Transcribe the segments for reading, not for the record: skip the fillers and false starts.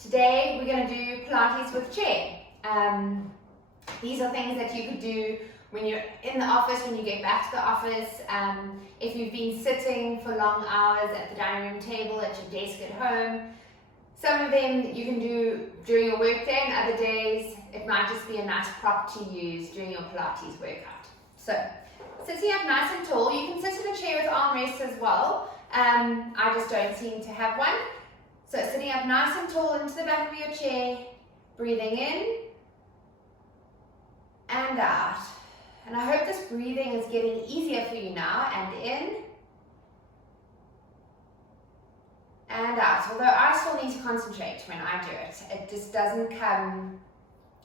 Today we're going to do Pilates with chair. These are things that you could do when you're in the office, when you get back to the office, if you've been sitting for long hours at the dining room table, at your desk at home. Some of them you can do during your work day, and other days it might just be a nice prop to use during your Pilates workout. So, sitting up nice and tall, you can sit in a chair with armrests as well. I just don't seem to have one. So sitting up nice and tall into the back of your chair, breathing in and out. And I hope this breathing is getting easier for you now, and in and out. Although I still need to concentrate when I do it. It just doesn't come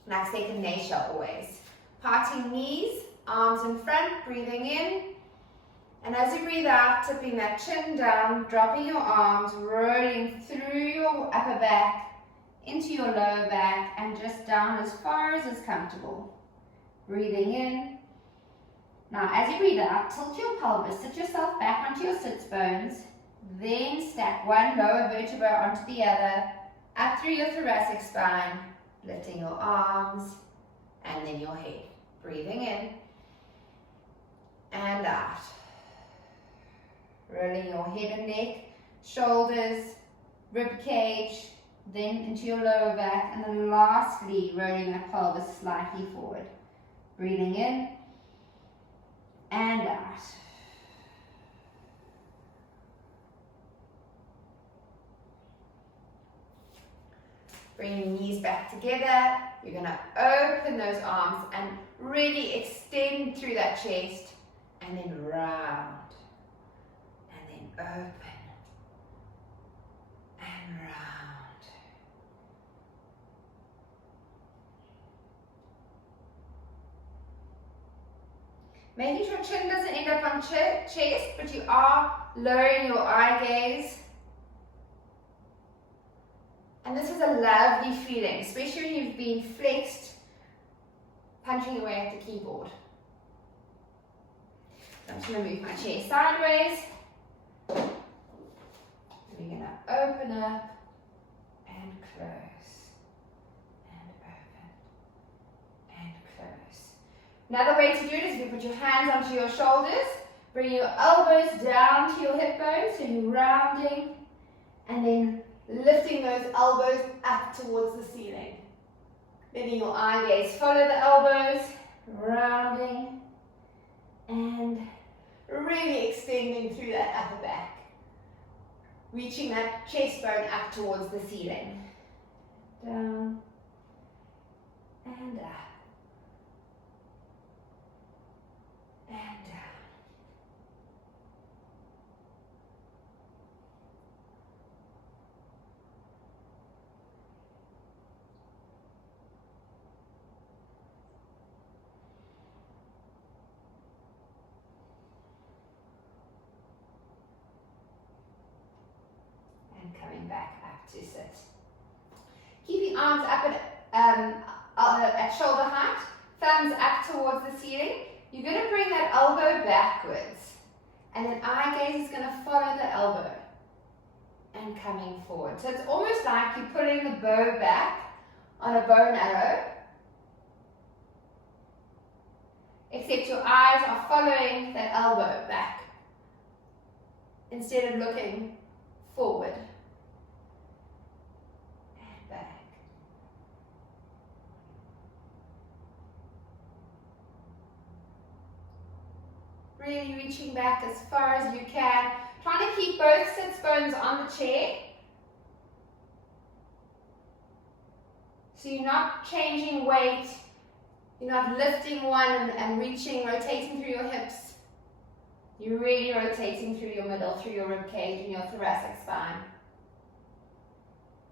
like second nature always. Parting knees, arms in front, breathing in. And as you breathe out, tipping that chin down, dropping your arms, rolling through your upper back, into your lower back, and just down as far as is comfortable. Breathing in. Now, as you breathe out, tilt your pelvis, sit yourself back onto your sits bones, then stack one lower vertebra onto the other, up through your thoracic spine, lifting your arms, and then your head. Breathing in and out. Rolling your head and neck, shoulders, rib cage, then into your lower back, and then lastly, rolling that pelvis slightly forward. Breathing in and out. Bring your knees back together. You're going to open those arms and really extend through that chest, and then round. Open and round. Making sure chin doesn't end up on chest, but you are lowering your eye gaze. And this is a lovely feeling, especially when you've been flexed, punching away at the keyboard. So I'm just going to move my chair sideways. We're going to open up and close, and open and close. Another way to do it is you put your hands onto your shoulders, bring your elbows down to your hip bones, so you're rounding, and then lifting those elbows up towards the ceiling. Letting your eye gaze follow the elbows, rounding, and really extending through that upper back. Reaching that chest bone up towards the ceiling. Down and up. And down. Coming back up to sit. Keeping arms up at shoulder height, thumbs up towards the ceiling. You're going to bring that elbow backwards, and then eye gaze is going to follow the elbow and coming forward. So it's almost like you're pulling the bow back on a bow and arrow, except your eyes are following that elbow back instead of looking forward. Really reaching back as far as you can. Trying to keep both sits bones on the chair. So you're not changing weight. You're not lifting one and reaching, rotating through your hips. You're really rotating through your middle, through your rib cage and your thoracic spine.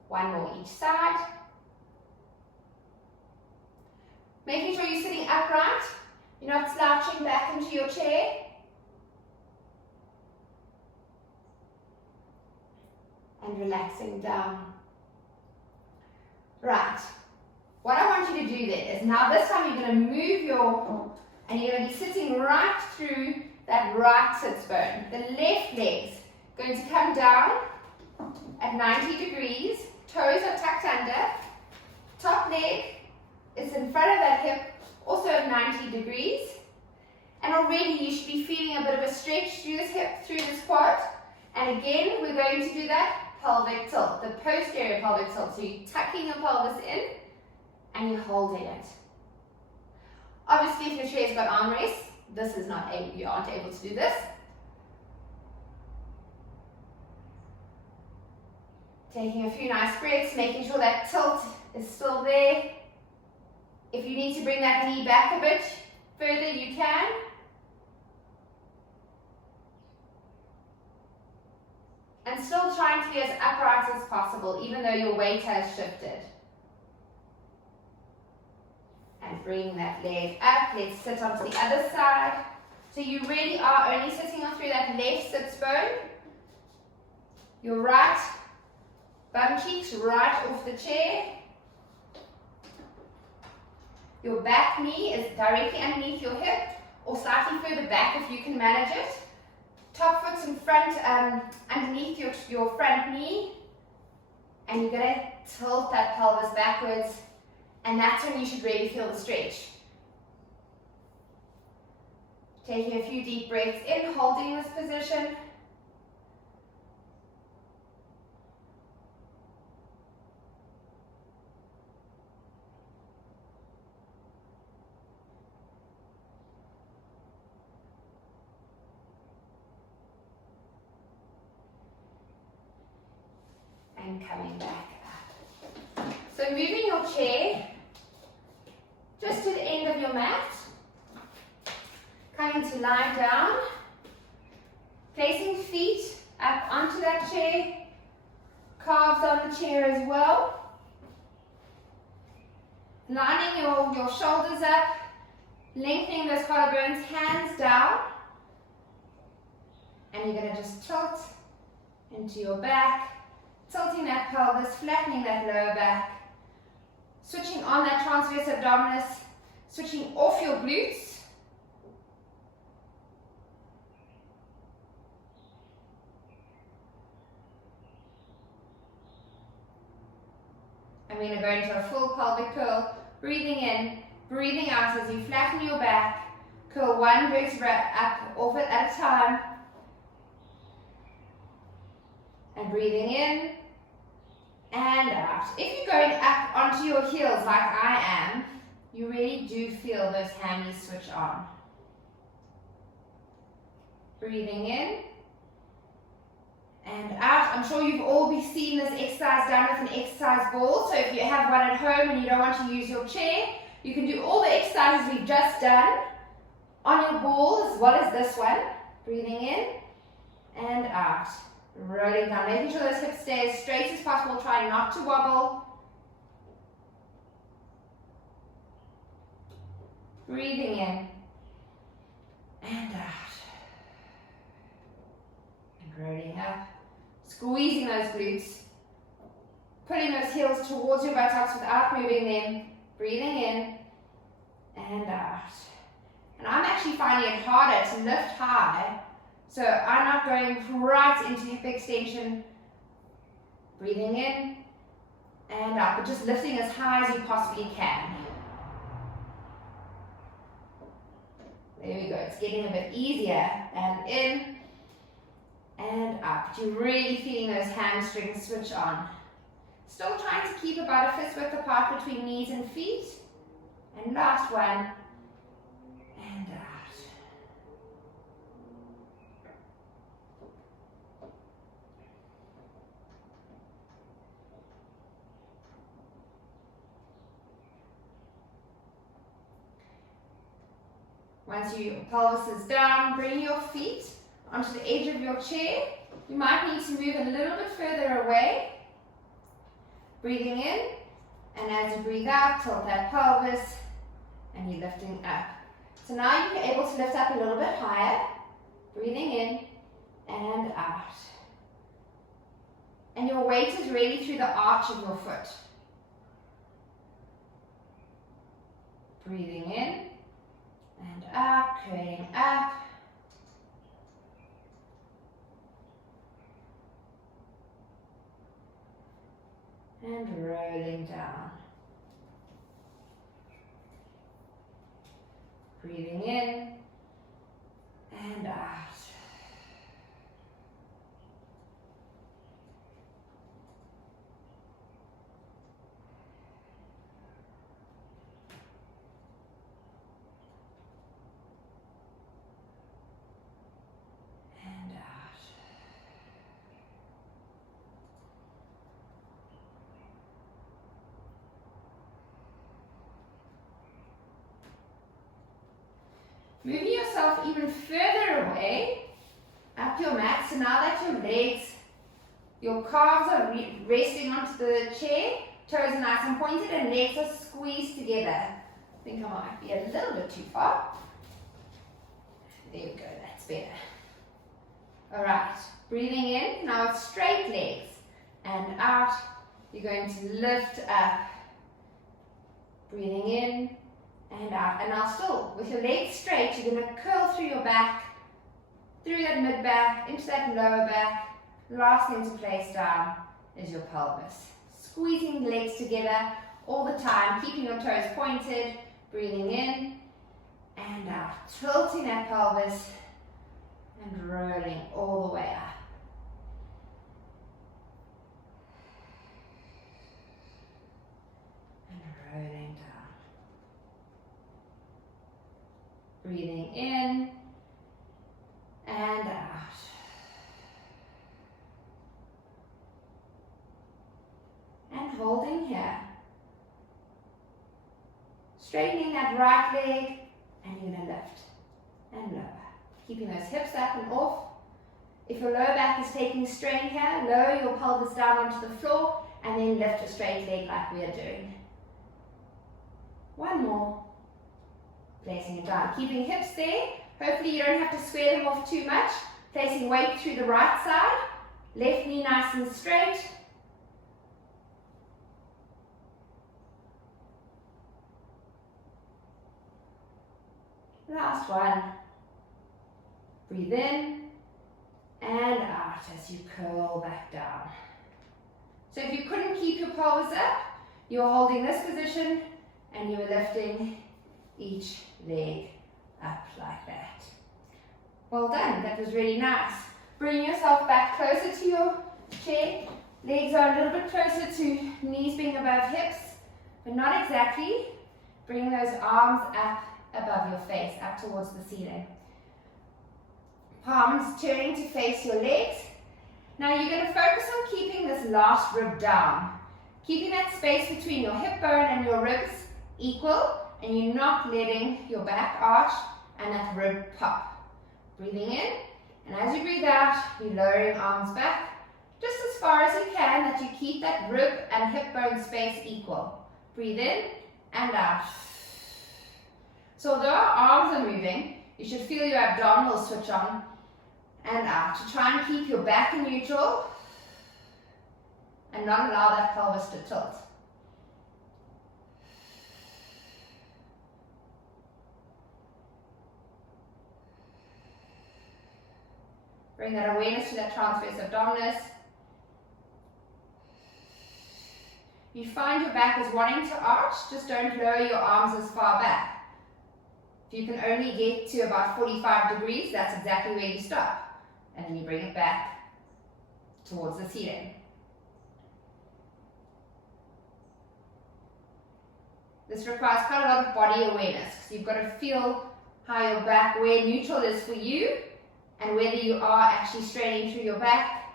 One more each side. Making sure you're sitting upright. You're not slouching back into your chair. And relaxing down. Right. What I want you to do then is, now this time you're going to move and you're going to be sitting right through that right sits bone. The left leg's going to come down at 90 degrees. Toes are tucked under. And again, we're going to do that pelvic tilt, the posterior pelvic tilt. So you're tucking your pelvis in and you're holding it. Obviously, if your chair's got armrests, this is not able, you aren't able to do this. Taking a few nice breaths, making sure that tilt is still there. If you need to bring that knee back a bit further, you can. And still trying to be as upright as possible, even though your weight has shifted. And bring that leg up. Let's sit onto the other side. So you really are only sitting on through that left sits bone. Your right bum cheeks right off the chair. Your back knee is directly underneath your hip or slightly further back if you can manage it. Top foot in front, underneath your front knee. And you're going to tilt that pelvis backwards. And that's when you should really feel the stretch. Taking a few deep breaths in, holding this position. And coming back up. So moving your chair just to the end of your mat. Coming to lie down. Placing feet up onto that chair. Calves on the chair as well. Lining your shoulders up. Lengthening those collarbones, hands down. And you're going to just tilt into your back. Tilting that pelvis, flattening that lower back, switching on that transverse abdominis, switching off your glutes. I'm going to go into a full pelvic curl, breathing in, breathing out as you flatten your back, curl one vertebra up off it at a time, and breathing in, and out. If you're going up onto your heels like I am, you really do feel those hammies switch on. Breathing in and out. I'm sure you've all seen this exercise done with an exercise ball. So if you have one at home and you don't want to use your chair, you can do all the exercises we've just done on your ball as well as this one. Breathing in and out. Rolling down, making sure those hips stay as straight as possible, trying not to wobble. Breathing in and out. And rolling up. Squeezing those glutes. Pulling those heels towards your buttocks without moving them. Breathing in and out. And I'm actually finding it harder to lift high. So I'm not going right into hip extension, breathing in and out, but just lifting as high as you possibly can. There we go, it's getting a bit easier, and in and up. You're really feeling those hamstrings switch on. Still trying to keep about a fist width apart between knees and feet. And last one, and out. Once your pelvis is down, bring your feet onto the edge of your chair. You might need to move a little bit further away. Breathing in, and as you breathe out, tilt that pelvis, and you're lifting up. So now you're able to lift up a little bit higher. Breathing in and out. And your weight is really through the arch of your foot. Breathing in and up, curling up. And rolling down. Breathing in and out. Moving yourself even further away up your mat. So now that your legs, your calves are resting onto the chair, toes are nice and pointed, and legs are squeezed together. I think I might be a little bit too far. There we go, that's better. Alright, breathing in, now it's straight legs, and out, you're going to lift up, breathing in, and out. And now still, with your legs straight, you're going to curl through your back, through that mid back, into that lower back. Last thing to place down is your pelvis. Squeezing the legs together all the time, keeping your toes pointed, breathing in and out, tilting that pelvis and rolling all the way up. And rolling down. Breathing in and out. And holding here. Straightening that right leg, and you're going to lift and lower. Keeping those hips up and off. If your lower back is taking strain here, lower your pelvis down onto the floor, and then lift a straight leg like we are doing. One more. Placing it down. Keeping hips there. Hopefully you don't have to square them off too much. Placing weight through the right side. Left knee nice and straight. Last one. Breathe in and out as you curl back down. So if you couldn't keep your pelvis up, you're holding this position and you're lifting each leg up like that. Well done, that was really nice. Bring yourself back closer to your chair. Legs are a little bit closer to knees being above hips, but not exactly. Bring those arms up above your face, up towards the ceiling. Palms turning to face your legs. Now you're going to focus on keeping this last rib down. Keeping that space between your hip bone and your ribs equal, and you're not letting your back arch and that rib pop. Breathing in, and as you breathe out, you're lowering arms back just as far as you can, that you keep that rib and hip bone space equal. Breathe in and out. So although our arms are moving, you should feel your abdominals switch on and out to try and keep your back in neutral and not allow that pelvis to tilt. Bring that awareness to that transverse abdominis. You find your back is wanting to arch, just don't lower your arms as far back. If you can only get to about 45 degrees, that's exactly where you stop. And then you bring it back towards the ceiling. This requires quite a lot of body awareness, because you've got to feel how your back, where neutral is for you, and whether you are actually straining through your back.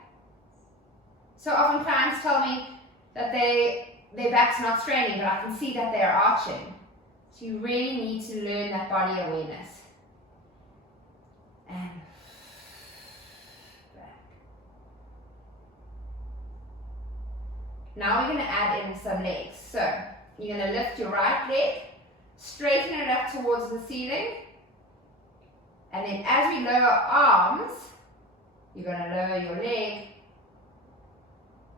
So often clients tell me that their back's not straining, but I can see that they're arching. So you really need to learn that body awareness. And back. Now we're going to add in some legs. So you're going to lift your right leg, straighten it up towards the ceiling, and then as we lower arms, you're going to lower your leg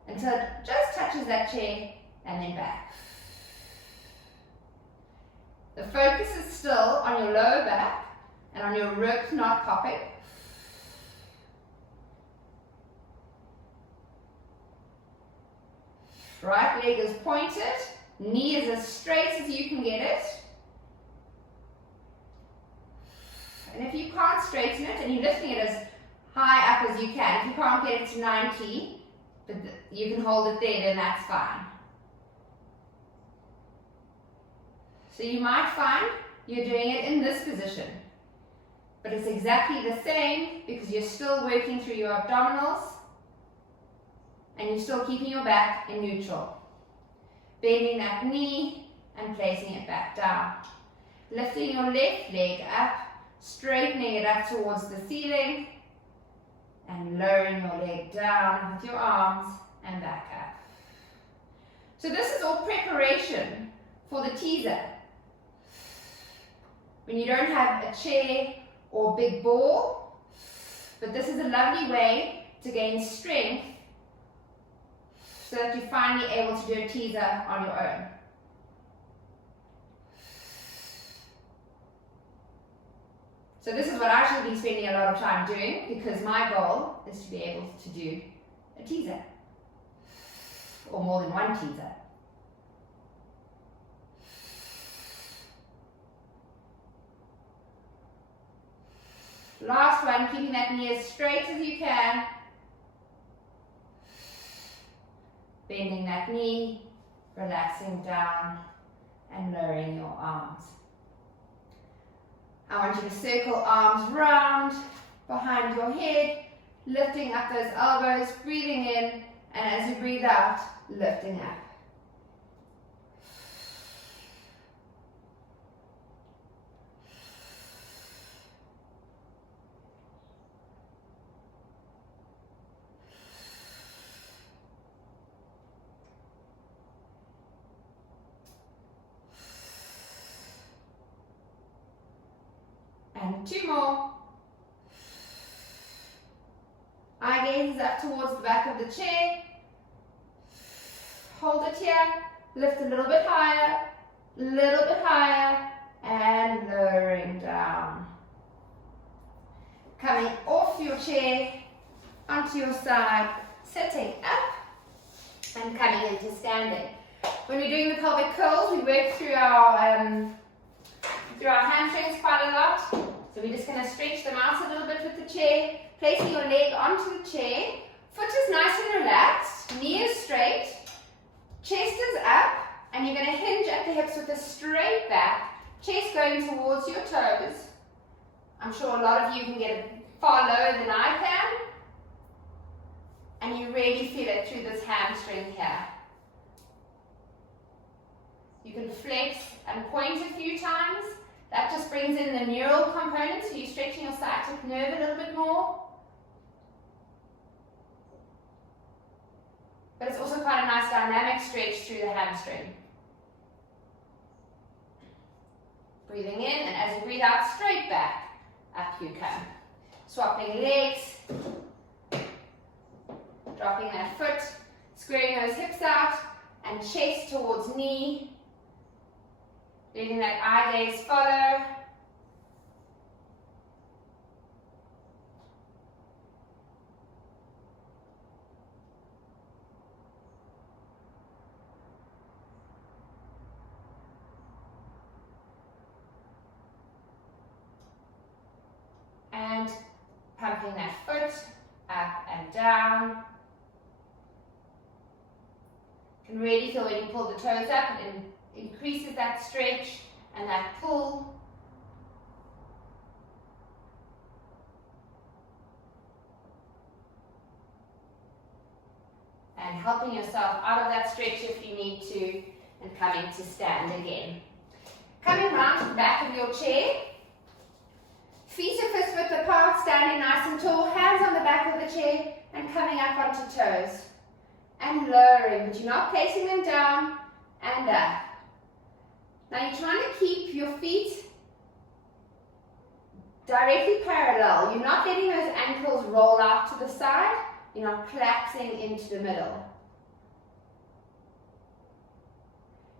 until it just touches that chair, and then back. The focus is still on your lower back and on your ribs not popping. Right leg is pointed, knee is as straight as you can get it. And if you can't straighten it, and you're lifting it as high up as you can, if you can't get it to 90, but you can hold it there, then that's fine. So you might find you're doing it in this position, but it's exactly the same because you're still working through your abdominals and you're still keeping your back in neutral. Bending that knee and placing it back down. Lifting your left leg up, straightening it up towards the ceiling, and lowering your leg down with your arms and back up. So this is all preparation for the teaser. When you don't have a chair or big ball, but this is a lovely way to gain strength so that you're finally able to do a teaser on your own. So this is what I should be spending a lot of time doing, because my goal is to be able to do a teaser, or more than one teaser. Last one, keeping that knee as straight as you can. Bending that knee, relaxing down, and lowering your arms. I want you to circle arms round behind your head, lifting up those elbows, breathing in, and as you breathe out, lifting up. And 2 more. Eye gaze is up towards the back of the chair. Hold it here. Lift a little bit higher, and lowering down. Coming off your chair, onto your side, sitting up, and coming into standing. When we're doing the pelvic curls, we work through our hamstrings quite a lot. So we're just going to stretch them out a little bit with the chair, placing your leg onto the chair. Foot is nice and relaxed, knee is straight, chest is up, and you're going to hinge at the hips with a straight back, chest going towards your toes. I'm sure a lot of you can get it far lower than I can. And you really feel it through this hamstring here. You can flex and point a few times. That just brings in the neural component, so you're stretching your sciatic nerve a little bit more. But it's also quite a nice dynamic stretch through the hamstring. Breathing in, and as you breathe out, straight back, up you come. Swapping legs, dropping that foot, squaring those hips out, and chest towards knee. Letting that eye gaze follow. And pumping that foot up and down. You can really feel when you pull the toes up, and increases that stretch and that pull. And helping yourself out of that stretch if you need to, and coming to stand again. Coming round to the back of your chair. Feet are fist width apart, standing nice and tall, hands on the back of the chair, and coming up onto toes. And lowering, but you're not placing them down, and up. Now you're trying to keep your feet directly parallel. You're not letting those ankles roll out to the side. You're not collapsing into the middle.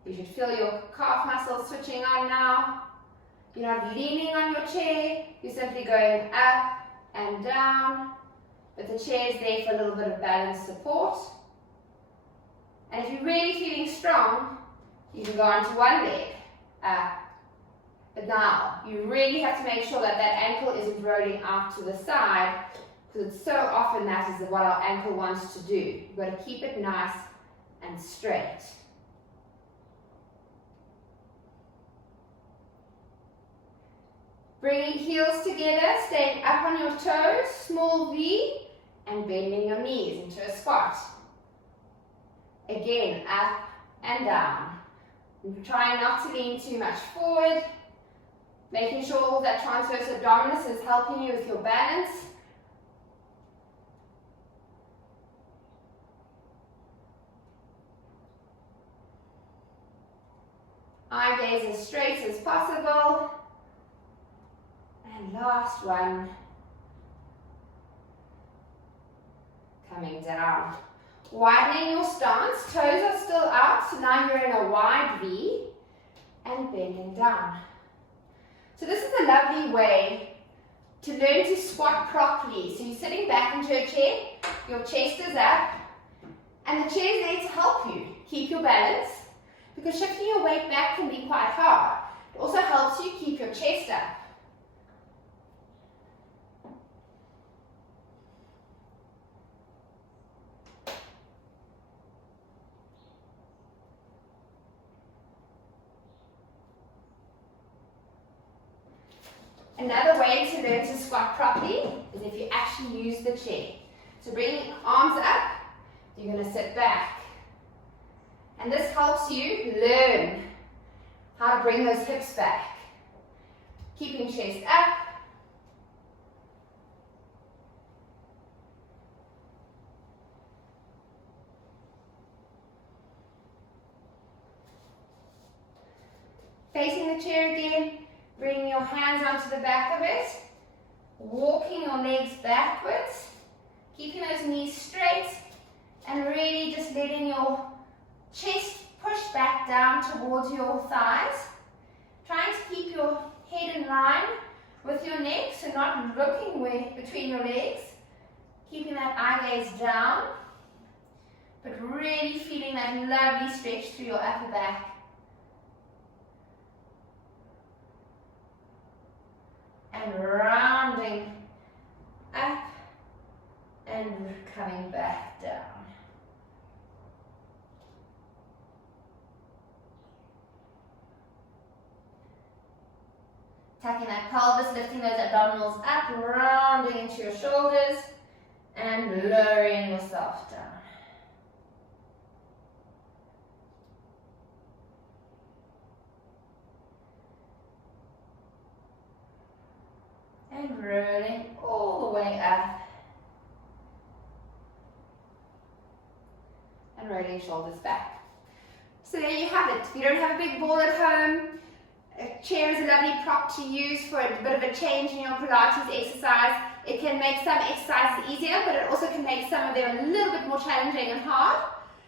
You should feel your calf muscles switching on now. You're not leaning on your chair. You're simply going up and down. But the chair is there for a little bit of balance support. And if you're really feeling strong, you can go onto one leg. But now, you really have to make sure that that ankle isn't rolling out to the side, because it's so often that is what our ankle wants to do. You've got to keep it nice and straight. Bringing heels together, staying up on your toes, small V, and bending your knees into a squat. Again, up and down. And try not to lean too much forward. Making sure that transverse abdominis is helping you with your balance. Eye gaze as straight as possible. And last one. Coming down. Widening your stance. Toes are still out. So now you're in a wide V. And bending down. So this is a lovely way to learn to squat properly. So you're sitting back into a chair. Your chest is up. And the chair is there to help you keep your balance. Because shifting your weight back can be quite hard. It also helps you keep your chest up. Another way to learn to squat properly is if you actually use the chair. So bring arms up, you're going to sit back. And this helps you learn how to bring those hips back. Keeping chest up. Facing the chair again, bringing your hands onto the back of it. Walking your legs backwards. Keeping those knees straight. And really just letting your chest push back down towards your thighs. Trying to keep your head in line with your neck, so not looking between your legs. Keeping that eye gaze down, but really feeling that lovely stretch through your upper back. And rounding up and coming back down. Tucking that pelvis, lifting those abdominals up, rounding into your shoulders, and lowering yourself down. And rolling all the way up. And rolling shoulders back. So there you have it. If you don't have a big ball at home, a chair is a lovely prop to use for a bit of a change in your Pilates exercise. It can make some exercises easier, but it also can make some of them a little bit more challenging and hard.